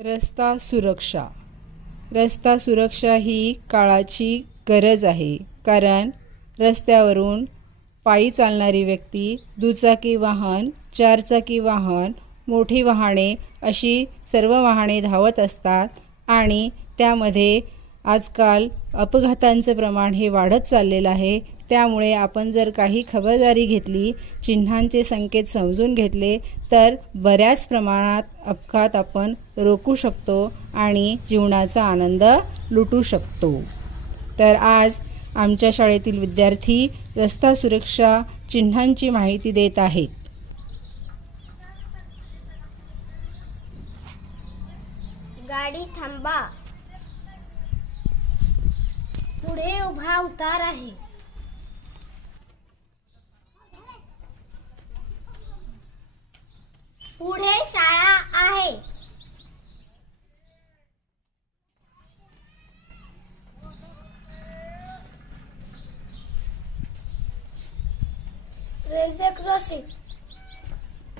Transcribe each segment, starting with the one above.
रस्ता सुरक्षा. रस्ता सुरक्षा ही काळाची गरज आहे, कारण रस्त्यावरून पायी चालणारी व्यक्ती, दुचाकी वाहन, चारचाकी वाहन, मोठी वाहने अशी सर्व वाहने धावत असतात आणि त्यामध्ये आजकाल अपघातांचे प्रमाण हे वाढत चाललेलं आहे. त्यामुळे आपण जर काही खबरदारी घेतली, चिन्हांचे संकेत समजून घेतले तर बऱ्याच प्रमाणात अपघात आपण रोखू शकतो आणि जीवनाचा आनंद लुटू शकतो. तर आज आमच्या शाळेतील विद्यार्थी रस्ता सुरक्षा चिन्हांची माहिती देत आहेत. गाडी थांबा. पुढे उभा उतार आहे. पुढे शाळा आहे. Railway crossing.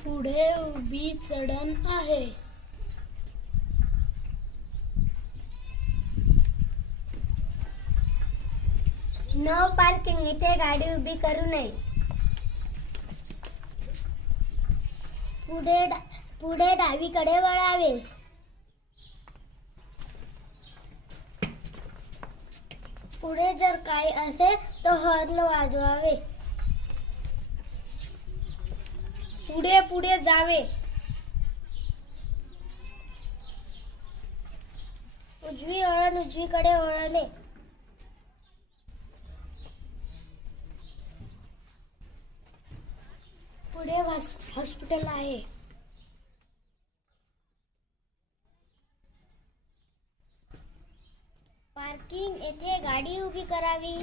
पुढे उभी चढण आहे. No parking. इथे गाडी उभी करू नये. पुढे डावीकडे वळावे. पुढे जर काही असेल तर हॉर्न वाजवावे. पुढे जावे. उजवी वळण. उजवीकडे वळणे. पुढे हॉस्पिटल आहे. पार्किंग. येथे गाडी उभी करावी.